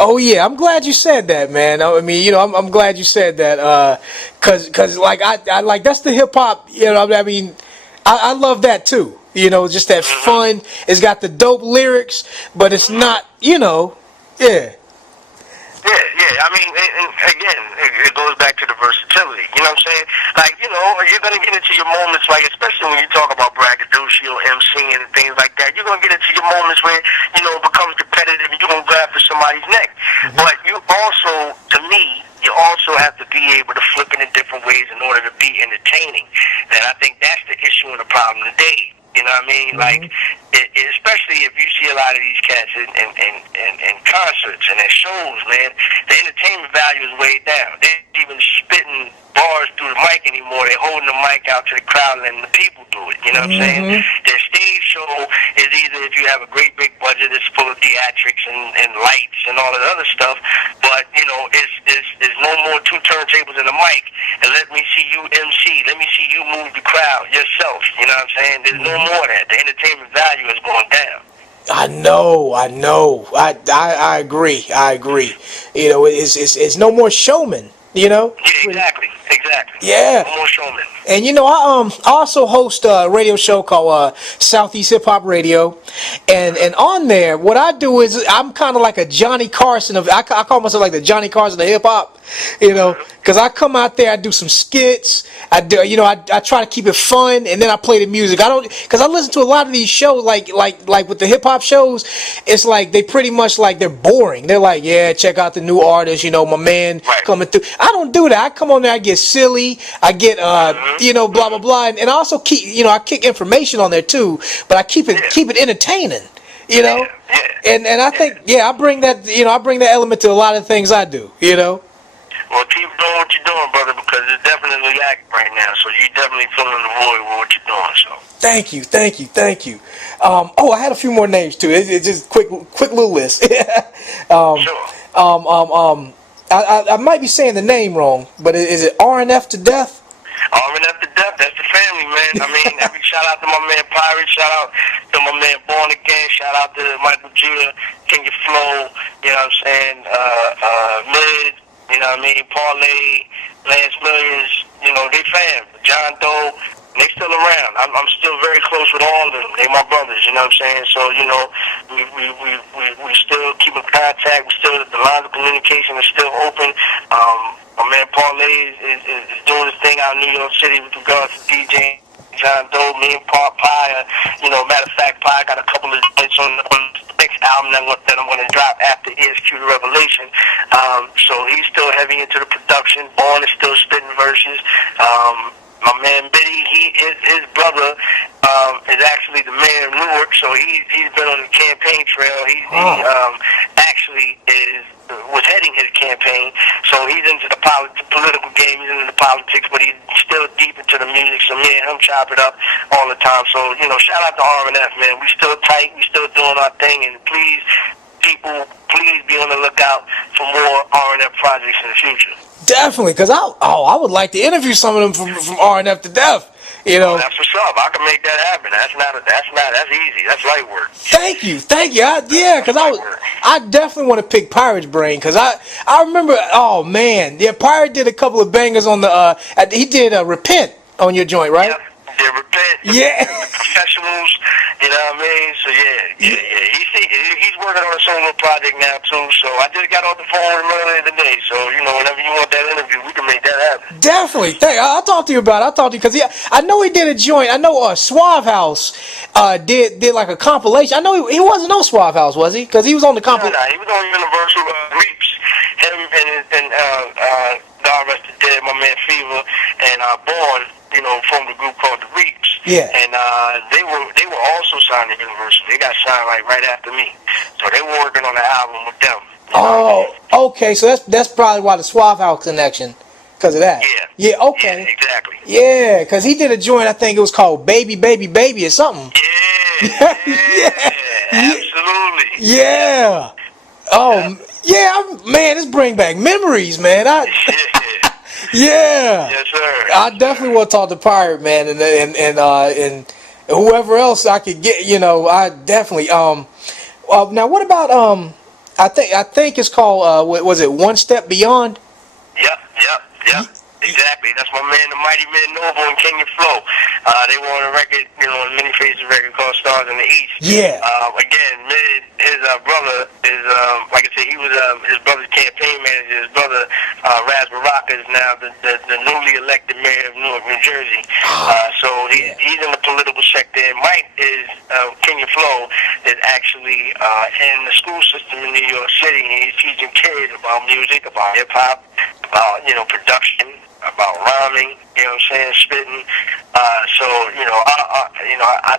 Oh yeah, I'm glad you said that, man. I mean, I'm glad you said that, cause like I like that's the hip hop. I mean, I love that too. Just that fun. It's got the dope lyrics, but it's not. Yeah. Yeah, yeah. I mean, and again, it goes back to the versatility. You know what I'm saying? Like, you're going to get into your moments, like, especially when you talk about braggadocio, MCing, and things like that. You're going to get into your moments where, it becomes competitive and you're going to grab for somebody's neck. But you also, to me, you also have to be able to flip it in different ways in order to be entertaining. And I think that's the issue and the problem today. You know what I mean? Like, especially if you see a lot of these cats in concerts and at shows, man, the entertainment value is way down. They ain't even spitting bars through the mic anymore. They're holding the mic out to the crowd and letting the people do it. You know what I'm saying? Their stage show is either if you have a great big budget, it's full of theatrics and lights and all that other stuff, but, it's no more two turntables and a mic and let me see you MC. Let me see you move the crowd yourself. You know what I'm saying? There's no more of that. The entertainment value is going down. I know. I agree. It's no more showman. Yeah, exactly. Yeah. No more showman. And I also host a radio show called Southeast Hip Hop Radio, and on there, what I do is I'm kind of like a Johnny Carson I call myself like the Johnny Carson of hip hop, because I come out there, I do some skits, I try to keep it fun, and then I play the music. Because I listen to a lot of these shows, like with the hip hop shows, it's like they pretty much like they're boring. They're like, yeah, check out the new artist, my man coming through. I don't do that. I come on there, I get silly, I get blah blah blah, and I also keep I kick information on there too, but I keep it entertaining, and I think I bring that element to a lot of things I do, Well, keep doing what you're doing, brother, because it's definitely active right now. So you definitely filling the void with what you're doing. So thank you. I had a few more names too. It's just quick little list. Sure. I might be saying the name wrong, but is it RNF to Death? RNF to Death, that's the family, man. I mean, shout out to my man Pirate, shout out to my man Born Again, shout out to Michael Judah, King of Flow, you know what I'm saying, Mid, you know what I mean, Parlay, Lance Millions, they fam, John Doe, they still around. I'm still very close with all of them. They my brothers, you know what I'm saying? So, we still keep in contact. The lines of communication is still open. My man Parlay is doing his thing out in New York City with regards to DJing. John Doe, me and Pie, matter of fact, Pie got a couple of hits on the next album that I'm going to drop after ESQ The Revelation. So he's still heavy into the production. Born is still spitting verses. My man Biddy, his brother is actually the mayor of Newark, so he's been on the campaign trail. He actually was heading his campaign, so he's into the political game, he's into the politics, but he's still deep into the music, so me and him chop it up all the time. So, shout out to R&F, man. We still tight, we still doing our thing, and please, people, please be on the lookout for more R&F projects in the future. Definitely, because I would like to interview some of them from RNF to Death. That's what's up. I can make that happen. That's easy. That's light work. Thank you. Because I definitely want to pick Pirate's brain, because I remember. Oh man, yeah, Pirate did a couple of bangers on the. He did Repint on your joint, right? Yep. Yeah, Repint. Yeah. The professionals. You know what I mean? So yeah. He's working on a solo project now too. So I just got off the phone with him earlier today. So whenever you want that interview, we can make that happen. Definitely. I'll talk to you about it. Because I know he did a joint. I know Suave House did like a compilation. I know he wasn't on Suave House, was he? Because he was on the compilation. No, he was on Universal Reepz. Him and God rest the dead, my man Fever, and Born, formed a group called the Reepz. Yeah. And they were also signed to Universal. They got signed right after me. So they were working on the album with them. Oh, okay. So that's probably why the Suave House connection. Because of that. Yeah. Yeah, okay. Yeah, exactly. Yeah, because he did a joint, I think it was called Baby, Baby, Baby or something. Yeah. Absolutely. Yeah. Oh, yeah, man, this bring back memories, man. Yeah. Yes, sir. I definitely want to talk to Pirate, man, and whoever else I could get. I definitely. Now, what about I think it's called. What was it? One Step Beyond. Yep. Exactly. That's my man, the Mighty Men Noble and Kenya Flow. They were on a record, a many faces record called Stars in the East. Yeah. Again, his brother is, like I said, he was his brother's campaign manager. His brother, Raz Baraka, is now the newly elected mayor of Newark, New Jersey. So he's in the political sector. And Mike is, Kenya Flow, is actually in the school system in New York City. And he's teaching kids about music, about hip-hop, about, production, about rhyming, spitting. I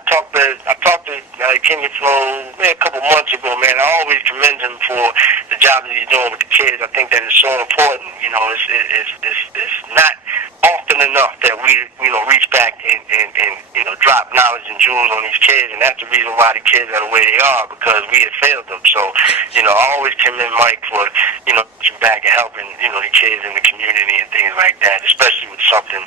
talked to Kenya Flow a couple months ago, man. I always commend him for the job that he's doing with the kids. I think that is so important. It's not often enough that we, reach back and drop knowledge and jewels on these kids, and that's the reason why the kids are the way they are, because we have failed them. So, I always commend Mike for, reaching back and helping, the kids in the community and things like that, especially with something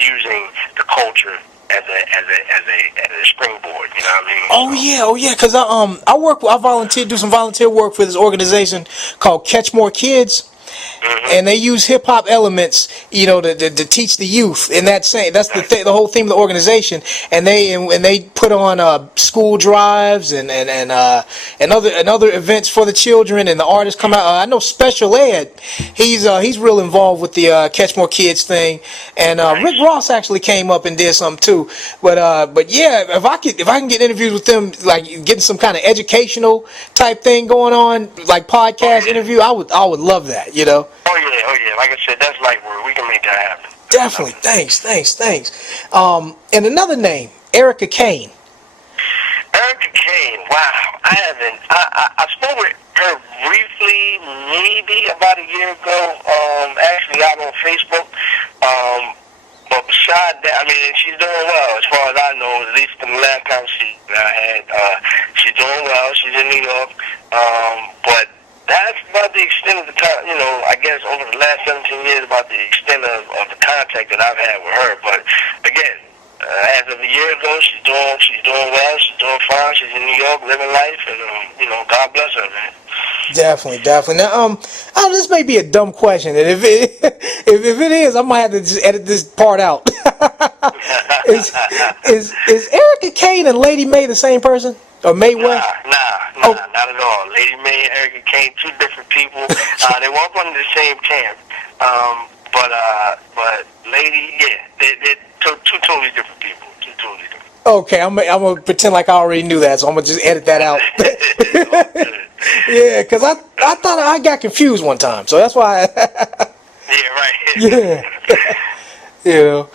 using the culture as a springboard. You know what I mean? Oh yeah. Because I volunteer, do some volunteer work for this organization called Ketchmore Kids. Mm-hmm. And they use hip hop elements, to teach the youth. And that's the whole theme of the organization. And they put on school drives and other events for the children. And the artists come out. I know Special Ed, he's real involved with the Catch More Kids thing. And Rick Ross actually came up and did something too. But yeah, if I can get interviews with them, like getting some kind of educational type thing going on, like podcast interview, I would love that. Oh yeah. Like I said, that's light work. We can make that happen. Definitely. Thanks. And another name, Erica Kane. Erica Kane. Wow. I spoke with her briefly, maybe about a year ago. Actually, out on Facebook. But besides that, she's doing well as far as I know. At least in the last conversation I had, she's doing well. She's in New York. But that's about the extent of the time, I guess over the last 17 years, about the extent of the contact that I've had with her. But again, as of a year ago, she's doing well, she's doing fine, she's in New York living life, and God bless her, man. Definitely. Now, this may be a dumb question, and if it is, I might have to just edit this part out. Is Erica Kane and Lady May the same person? Or May West? Nah, not at all. Lady May and Erica Kane, two different people. They walk under the same camp. But Lady, they're two totally different people. Okay, I'm gonna pretend like I already knew that, so I'm gonna just edit that out. Yeah, because I thought I got confused one time, so that's why. Yeah, right. Yeah.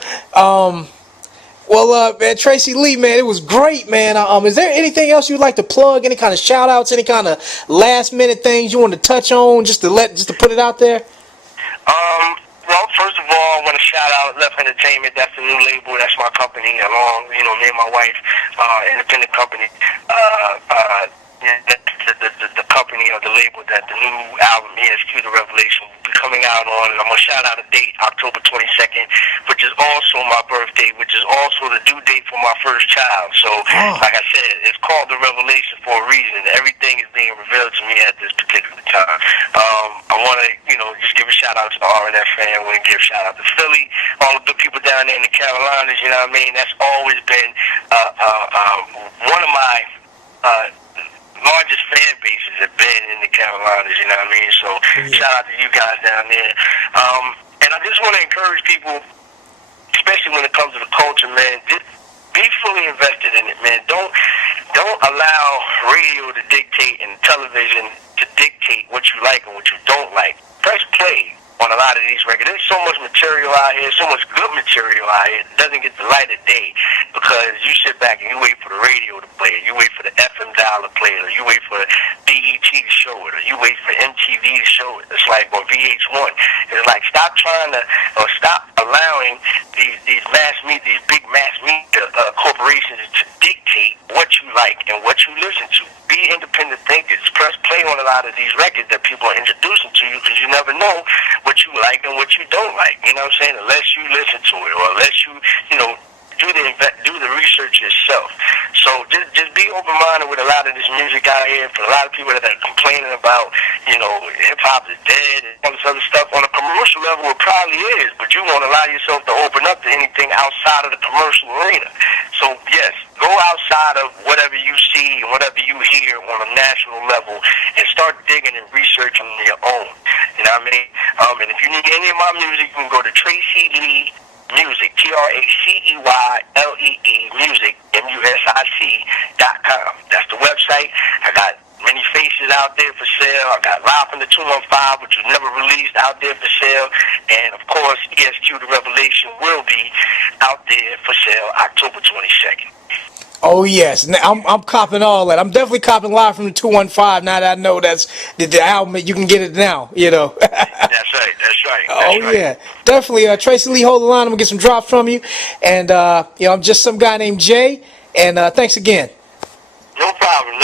Well, man, Tracey Lee, man, it was great, man. Is there anything else you'd like to plug? Any kind of shout outs? Any kind of last minute things you want to touch on? Just to put it out there. Well, first of all, I want to shout out Lleft Entertainment. That's the new label. That's my company, along, me and my wife, independent company. The company or the label that the new album ESQ, The Revelation, will be coming out on. And I'm going to shout out a date, October 22nd, which is also my birthday, which is also the due date for my first child. So, like I said, it's called The Revelation for a reason. Everything is being revealed to me at this particular time. I want to, just give a shout out to the R&F fan. I want to give a shout out to Philly, all the good people down there in the Carolinas, you know what I mean? That's always been one of my largest fan bases have been in the Carolinas, you know what I mean? So shout out to you guys down there. And I just want to encourage people, especially when it comes to the culture, man, just be fully invested in it, man. Don't allow radio to dictate and television to dictate what you like and what you don't like. Press play on a lot of these records. There's so much material out here, so much good material out here that doesn't get the light of day because you sit back and you wait for the radio to play it, you wait for the FM dial to play it, or you wait for BET to show it, or you wait for MTV to show it. It's like on VH1. It's like stop allowing these big mass media corporations to dictate what you like and what you listen to. Be independent thinkers. Press play on a lot of these records that people are introducing to you because you never know what you like and what you don't like. You know what I'm saying? Unless you listen to it or unless you do the research yourself. So just be open-minded with a lot of this music out here. For a lot of people that are complaining about, hip-hop is dead and all this other stuff, on a commercial level it probably is, but you won't allow yourself to open up to anything outside of the commercial arena. So yes, go outside of whatever you see and whatever you hear on a national level and start digging and researching on your own. You know what I mean? And if you need any of my music, you can go to Tracey Lee Music, TraceYlee Music, music.com. That's the website. I got many faces out there for sale. I got Live from the 215, which was never released, out there for sale. And of course, ESQ The Revelation will be out there for sale October 22nd. Oh yes, I'm copping all that. I'm definitely copping Live from the 215. Now that I know that's the album, you can get it now. That's right. Oh yeah, definitely. Tracey Lee, hold the line. I'm gonna get some drops from you. And I'm just some guy named Jay. And thanks again. No problem.